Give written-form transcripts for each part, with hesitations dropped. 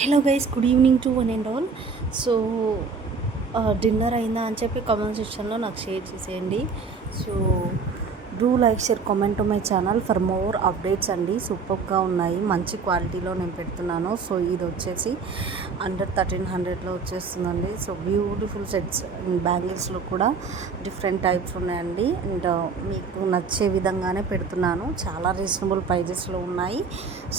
Hello guys, good evening to one and all. So dinner అయిందా అని చెప్పి comment సెక్షన్లో నాకు షేర్ చేసేయండి. So do like, share, comment to my channel for more updates అండి. సూపర్గా ఉన్నాయి, మంచి క్వాలిటీలో నేను పెడుతున్నాను. సో ఇది వచ్చేసి అండర్ 1300లో వచ్చేస్తుందండి. సో బ్యూటిఫుల్ సెట్స్ బ్యాంగిల్స్లో కూడా డిఫరెంట్ టైప్స్ ఉన్నాయండి. అండ్ మీకు నచ్చే విధంగానే పెడుతున్నాను. చాలా రీజనబుల్ ప్రైజెస్లో ఉన్నాయి.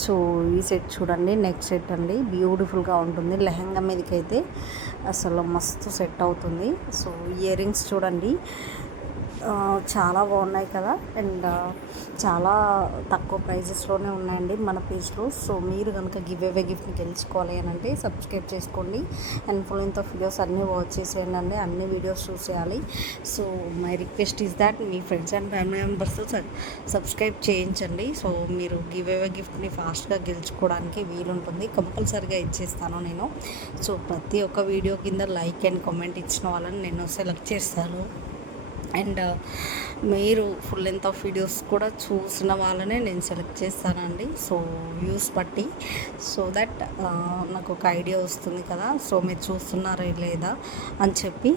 సో ఈ సెట్ చూడండి, నెక్ సెట్ అండి, బ్యూటిఫుల్గా ఉంటుంది. లెహంగా మీదకి అయితే అసలు మస్తు సెట్ అవుతుంది. సో ఇయర్ రింగ్స్ చూడండి, చాలా బాగున్నాయి కదా. అండ్ చాలా తక్కువ ప్రైజెస్లోనే ఉన్నాయండి మన పేజ్లో. సో మీరు కనుక గివ్ అవే గిఫ్ట్ని గెలుచుకోవాలి అని అంటే సబ్స్క్రైబ్ చేసుకోండి. And full length of videos అన్నీ వాచ్ చేసేయండి అండి, అన్ని వీడియోస్ చూసేయాలి. So my request is that మీ ఫ్రెండ్స్ అండ్ ఫ్యామిలీ మెంబర్స్తో సబ్స్క్రైబ్ చేయించండి. సో మీరు గివ్ అవే గిఫ్ట్ని ఫాస్ట్గా గెలుచుకోవడానికి వీలుంటుంది. కంపల్సరీగా ఇచ్చేస్తాను నేను. సో ప్రతి ఒక్క వీడియో కింద లైక్ అండ్ కామెంట్ ఇచ్చిన వాళ్ళని నేను సెలెక్ట్ చేస్తాను. అండ్ మీరు ఫుల్ లెంత్ ఆఫ్ వీడియోస్ కూడా చూసిన వాళ్ళనే నేను సెలెక్ట్ చేస్తానండి. సో వ్యూస్ బట్టి, సో దట్ నాకు ఒక ఐడియా వస్తుంది కదా. సో మీరు చూస్తున్నారా లేదా అని చెప్పి.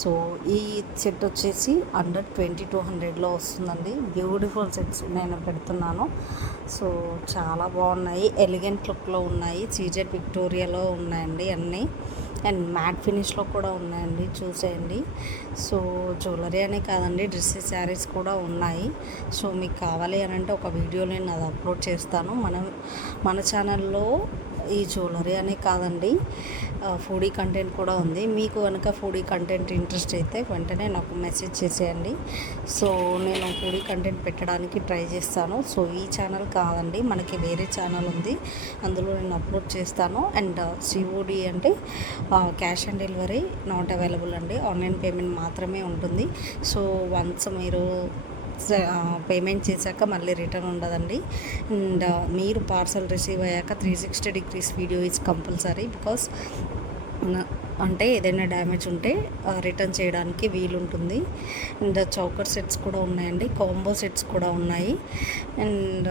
సో ఈ సెట్ వచ్చేసి అండర్ 2200లో వస్తుందండి. బ్యూటిఫుల్ సెట్స్ నేను పెడుతున్నాను. సో చాలా బాగున్నాయి, ఎలిగెంట్ లుక్లో ఉన్నాయి. సీజెడ్ విక్టోరియాలో ఉన్నాయండి అన్నీ. అండ్ మ్యాట్ ఫినిష్లో కూడా ఉన్నాయండి, చూసేయండి. సో జ్యువెలరీ అనే కాదండి, డ్రెస్సెస్, శారీస్ కూడా ఉన్నాయి. సో మీకు కావాలి అని అంటే ఒక వీడియో నేను అది అప్లోడ్ చేస్తాను. మన ఛానల్లో ఈ జ్యువెలరీ అనే కాదండి, ఫుడీ కంటెంట్ కూడా ఉంది. మీకు కనుక ఫుడీ కంటెంట్ ఇంట్రెస్ట్ అయితే వెంటనే నాకు మెసేజ్ చేసేయండి. సో నేను ఫుడీ కంటెంట్ పెట్టడానికి ట్రై చేస్తాను. సో ఈ ఛానల్ కాదండి, మనకి వేరే ఛానల్ ఉంది, అందులో నేను అప్లోడ్ చేస్తాను. అండ్ సిఓడి అంటే cash on delivery not available అండి, ఆన్లైన్ పేమెంట్ మాత్రమే ఉంటుంది. సో వన్స్ మీరు పేమెంట్ చేశాక మళ్ళీ రిటర్న్ ఉండదండి. అండ్ మీరు పార్సల్ రిసీవ్ అయ్యాక 360 degrees video is compulsory. Because అంటే ఏదైనా డ్యామేజ్ ఉంటే రిటర్న్ చేయడానికి వీలుంటుంది. అండ్ చౌకర్ సెట్స్ కూడా ఉన్నాయండి, కాంబో సెట్స్ కూడా ఉన్నాయి. అండ్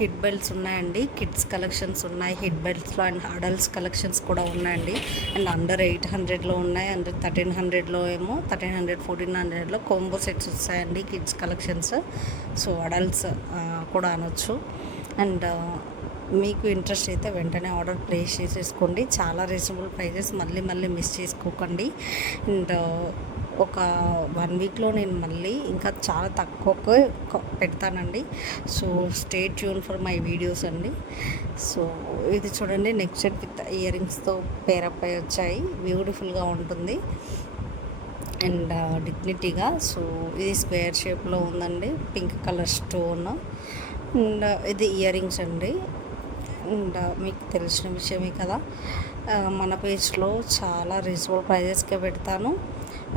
హిట్ బెల్ట్స్ ఉన్నాయండి, కిడ్స్ కలెక్షన్స్ ఉన్నాయి హిట్ బెల్ట్స్లో. అండ్ అడల్ట్స్ కలెక్షన్స్ కూడా ఉన్నాయండి. అండ్ అండర్ 800లో ఉన్నాయి, అండర్ 1300లో ఏమో 1300 1400లో కాంబో సెట్స్ వస్తాయండి కిడ్స్ కలెక్షన్స్. సో అడల్ట్స్ కూడా అనొచ్చు. అండ్ మీకు ఇంట్రెస్ట్ అయితే వెంటనే ఆర్డర్ ప్లేస్ చేసేసుకోండి. చాలా రీజనబుల్ ప్రైజెస్, మళ్ళీ మిస్ చేసుకోకండి. అండ్ ఒక 1 వీక్లో నేను మళ్ళీ ఇంకా చాలా తక్కువకు పెడతానండి. So stay tune for my videos అండి. సో ఇది చూడండి, నెక్ సెట్ విత్ ఇయర్ రింగ్స్తో పేరప్ అయి వచ్చాయి, బ్యూటిఫుల్గా ఉంటుంది అండ్ డిగ్నిటీగా. సో ఇది స్క్వేర్ షేప్లో ఉందండి, పింక్ కలర్ స్టోన్. అండ్ ఇది ఇయర్ రింగ్స్ అండి. అండ్ మీకు తెలిసిన విషయమే కదా, మన పేజ్లో చాలా రీజనబుల్ ప్రైజెస్కే పెడతాను.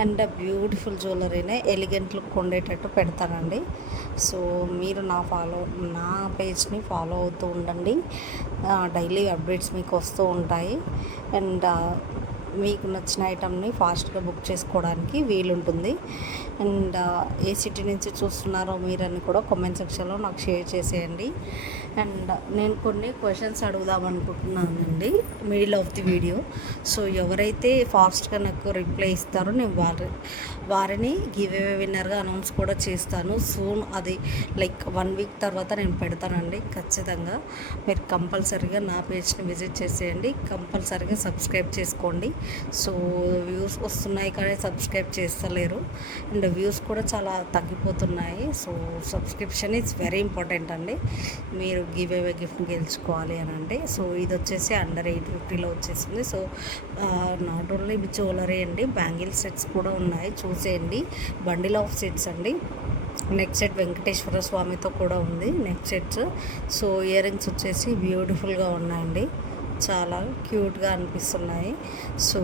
అండ్ బ్యూటిఫుల్ జ్యువెలరీనే ఎలిగెంట్ లుక్ ఉండేటట్టు పెడతానండి. సో మీరు నా పేజ్ని ఫాలో అవుతూ ఉండండి. డైలీ అప్డేట్స్ మీకు వస్తూ ఉంటాయి. అండ్ మీకు నచ్చిన ఐటమ్ని ఫాస్ట్గా బుక్ చేసుకోవడానికి వీలుంటుంది. అండ్ ఏ సిటీ నుంచి చూస్తున్నారో మీరని కూడా కామెంట్ సెక్షన్లో నాకు షేర్ చేసేయండి. అండ్ నేను కొన్ని క్వశ్చన్స్ అడుగుదాం అనుకుంటున్నానండి middle of the video. So ఎవరైతే ఫాస్ట్గా నాకు రిప్లై ఇస్తారో నేను వారిని గివ్ అవే విన్నర్గా అనౌన్స్ కూడా చేస్తాను సూన్. అది లైక్ 1 వీక్ తర్వాత నేను పెడతానండి ఖచ్చితంగా. మీరు కంపల్సరీగా నా పేజ్ని విజిట్ చేసేయండి, కంపల్సరీగా సబ్స్క్రైబ్ చేసుకోండి. సో వ్యూస్ వస్తున్నాయి కానీ సబ్స్క్రైబ్ చేస్తలేరు, అండ్ వ్యూస్ కూడా చాలా తగ్గిపోతున్నాయి. So subscription is very important అండి, మీరు గివ్ అవే గిఫ్ట్ గెలుచుకోవాలి అని అంటే. సో ఇది వచ్చేసి అండర్ 850లో వచ్చేసింది. సో నాట్ ఓన్లీ జ్యువెలరీ అండి, బ్యాంగిల్ సెట్స్ కూడా ఉన్నాయి, చూసేయండి. బండిల్ ఆఫ్ సెట్స్ అండి. నెక్ సెట్ వెంకటేశ్వర స్వామితో కూడా ఉంది neck sets. So ear rings వచ్చేసి బ్యూటిఫుల్గా ఉన్నాయండి, చాలా క్యూట్గా అనిపిస్తున్నాయి. సో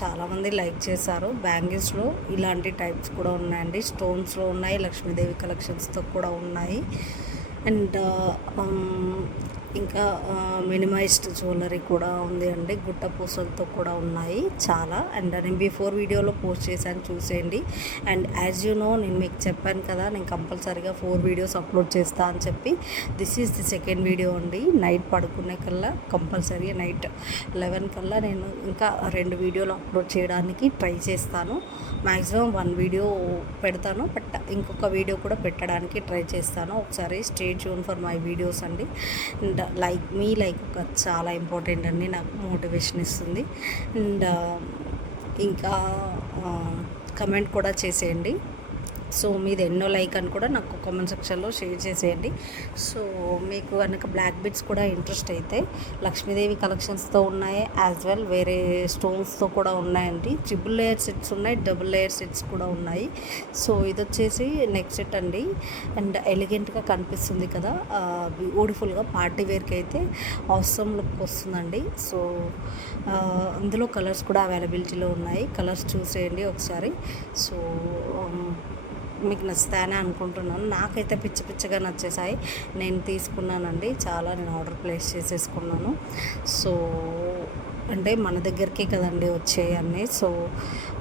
చాలామంది లైక్ చేశారు. బ్యాంగిల్స్లో ఇలాంటి టైప్స్ కూడా ఉన్నాయండి, స్టోన్స్లో ఉన్నాయి, లక్ష్మీదేవి కలెక్షన్స్తో కూడా ఉన్నాయి. అండ్ ఇంకా మినిమైజ్డ్ జ్యువెలరీ కూడా ఉంది అండి, గుట్ట పూసలతో కూడా ఉన్నాయి చాలా. అండ్ నేను బిఫోర్ వీడియోలో పోస్ట్ చేశాను, చూసేయండి. అండ్ యాజ్ యూ నో, నేను మీకు చెప్పాను కదా నేను కంపల్సరీగా 4 వీడియోస్ అప్లోడ్ చేస్తా అని చెప్పి. This is the second video అండి. నైట్ పడుకునే కల్లా కంపల్సరీ నైట్ 11 కల్లా నేను ఇంకా 2 వీడియోలు అప్లోడ్ చేయడానికి ట్రై చేస్తాను. మ్యాక్సిమం 1 వీడియో పెడతాను, బట్ ఇంకొక వీడియో కూడా పెట్టడానికి ట్రై చేస్తాను. ఒకసారి stay tune for my videos అండి. అండ్ లైక్ ఒక చాలా ఇంపార్టెంట్ అండి, నాకు మోటివేషన్ ఇస్తుంది. అండ్ ఇంకా కమెంట్ కూడా చేసేయండి. సో మీది ఎన్నో లైక్ అని కూడా నాకు కామెంట్ సెక్షన్లో షేర్ చేసేయండి. సో మీకు కనుక బ్లాక్ బిట్స్ కూడా ఇంట్రెస్ట్ అయితే లక్ష్మీదేవి కలెక్షన్స్తో ఉన్నాయి, యాజ్ వెల్ వేరే స్టోన్స్తో కూడా ఉన్నాయండి. ట్రిపుల్ లేయర్ సెట్స్ ఉన్నాయి, డబుల్ లేయర్ సెట్స్ కూడా ఉన్నాయి. సో ఇది వచ్చేసి నెక్ సెట్ అండి. అండ్ ఎలిగెంట్గా కనిపిస్తుంది కదా, బ్యూటిఫుల్గా పార్టీ వేర్కి అయితే అవసరం లుక్ వస్తుందండి. సో అందులో కలర్స్ కూడా అవైలబిలిటీలో ఉన్నాయి, కలర్స్ చూసేయండి ఒకసారి. సో మీకు నచ్చుతాయని అనుకుంటున్నాను. నాకైతే పిచ్చగా నచ్చేసాయి, నేను తీసుకున్నానండి చాలా. నేను ఆర్డర్ ప్లేస్ చేసేసుకున్నాను. సో అంటే మన దగ్గరికే కదండి వచ్చేవి అన్నీ, సో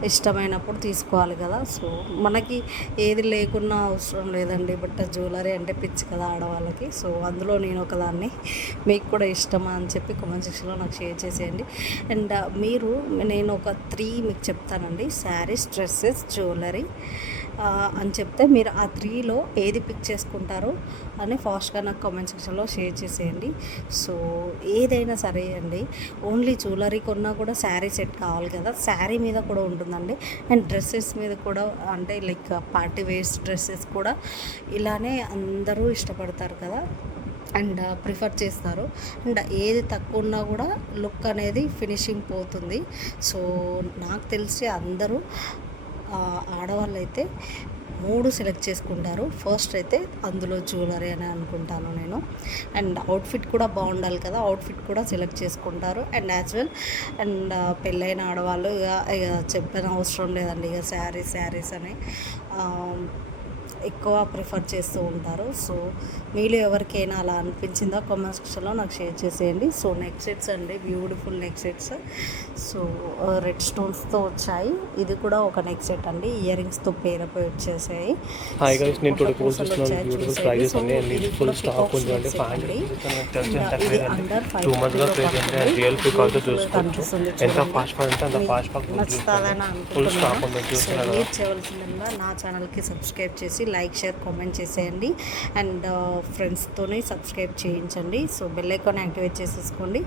ఇష్టమైనప్పుడు తీసుకోవాలి కదా. సో మనకి ఏది లేకున్నా అవసరం లేదండి, బట్ జ్యువెలరీ అంటే పిచ్చి కదా ఆడవాళ్ళకి. సో అందులో నేను ఒకదాన్ని. మీకు కూడా ఇష్టమా అని చెప్పి కామెంట్ సెక్షన్లో నాకు షేర్ చేసేయండి. అండ్ నేను ఒక 3 మీకు చెప్తానండి, శారీస్, డ్రెస్సెస్, జ్యువెలరీ అని చెప్తే మీరు ఆ 3లో ఏది పిక్ చేసుకుంటారో అని ఫాస్ట్గా నాకు కామెంట్ సెక్షన్లో షేర్ చేసేయండి. సో ఏదైనా సరే అండి, ఓన్లీ జ్యువెలరీ కొన్నా కూడా శారీ సెట్ కావాలి కదా, శారీ మీద కూడా ఉంటుందండి. అండ్ డ్రెస్సెస్ మీద కూడా, అంటే లైక్ పార్టీ వేర్స్ డ్రెస్సెస్ కూడా ఇలానే అందరూ ఇష్టపడతారు కదా, అండ్ ప్రిఫర్ చేస్తారు. అండ్ ఏది తక్కువ ఉన్నా కూడా లుక్ అనేది ఫినిషింగ్ పోతుంది. సో నాకు తెలిసి అందరూ ఆడవాళ్ళు అయితే 3 సెలెక్ట్ చేసుకుంటారు. ఫస్ట్ అయితే అందులో జ్యువెలరీ అని అనుకుంటాను నేను. అండ్ అవుట్ఫిట్ కూడా బాగుండాలి కదా, అవుట్ఫిట్ కూడా సెలెక్ట్ చేసుకుంటారు. అండ్ యాజ్ వెల్ అండ్ పెళ్ళైన ఆడవాళ్ళు ఇక చెప్పిన అవసరం లేదండి, ఇక శారీస్ అని ఎక్కువ ప్రిఫర్ చేస్తూ ఉంటారు. సో మీలో ఎవరికైనా అలా అనిపించిందో కామెంట్ సెక్షన్లో నాకు షేర్ చేసేయండి. సో నెక్ సెట్స్ అండి, beautiful neck sets. So red స్టోన్స్తో వచ్చాయి. ఇది కూడా ఒక నెక్ సెట్ అండి, ఇయర్ రింగ్స్తో పేరపోయి వచ్చేసాయి. నచ్చుతుందని అనుకుంటున్నాను. మీరు చేయవలసిందల్లా నా ఛానల్కి సబ్స్క్రైబ్ చేసి లైక్, షేర్, కామెంట్ చేసేయండి. అండ్ ఫ్రెండ్స్తోనే సబ్స్క్రైబ్ చేయించండి. సో బెల్ ఐకాన్ యాక్టివేట్ చేసేసుకోండి.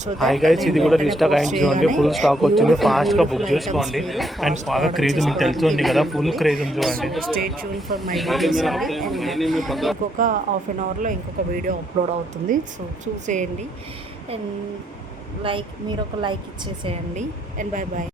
సో ఇది కూడా రీస్టాక్ అయింది చూడండి, ఫుల్ స్టాక్ వచ్చింది, ఫాస్ట్గా బుక్ చేసుకోండి. అండ్ బాగా క్రేజ్ మీకు తెలుస్తుంది కదా, ఫుల్ క్రేజ్ ఉంది చూడండి. Stay tune for my videos అండి. ఇంకొక హాఫ్ అన్ అవర్లో ఇంకొక వీడియో అప్లోడ్ అవుతుంది. సో చూసేయండి. అండ్ మీరు ఒక లైక్ ఇచ్చేసేయండి. And bye.